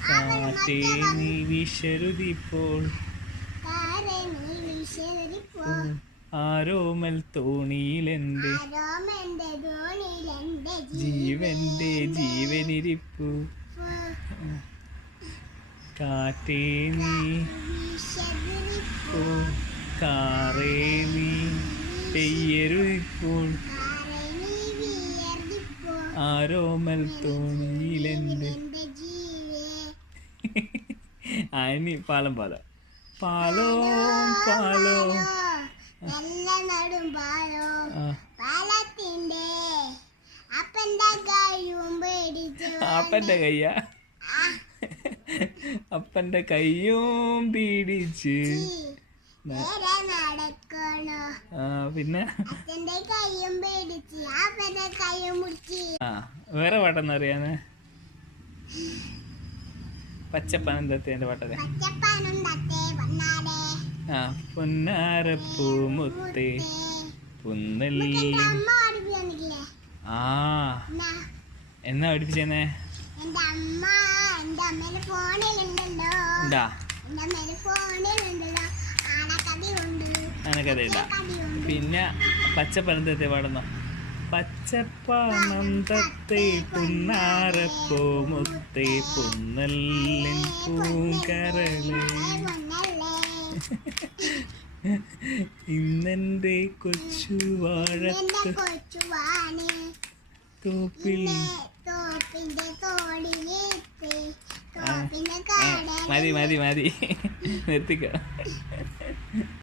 കാറ്റേ നീ വീശരുതിപ്പോൾ ആരോമൽ തോണിയിലെന്റെ ജീവന്റെ ജീവനിരിപ്പു കാറ്റേ നീ കാറേ നീ പെയ്യരുതിപ്പോൾ ആരോമൽ തോണിയിലെന്റെ അനി പാലം പാലം പാലോ പാലോ അപ്പന്റെ കയ്യാ അപ്പന്റെ കയ്യും പിടിച്ച് പിന്നെ വേറെ പാട്ടെന്ന് അറിയാന്ന് പച്ചപ്പനന്തത്തേന്റെ പാട്ടത് പൊന്നാരപ്പൂമുത്തേ പുന്നല്ലി എന്നാ പഠിപ്പിച്ചേന്നേ കഥ ഇല്ല പിന്നെ പച്ചപ്പനന്തത്തെ പാടുന്നു പച്ചപ്പനന്തത്തെ പുന്നാരപ്പൂമുത്തേ പുന്നല്ലിൻ പൂങ്കരളേ ഇന്നെന്റെ കൊച്ചു വാഴത്ത് തോപ്പിൽ മതി നിർത്തിക്ക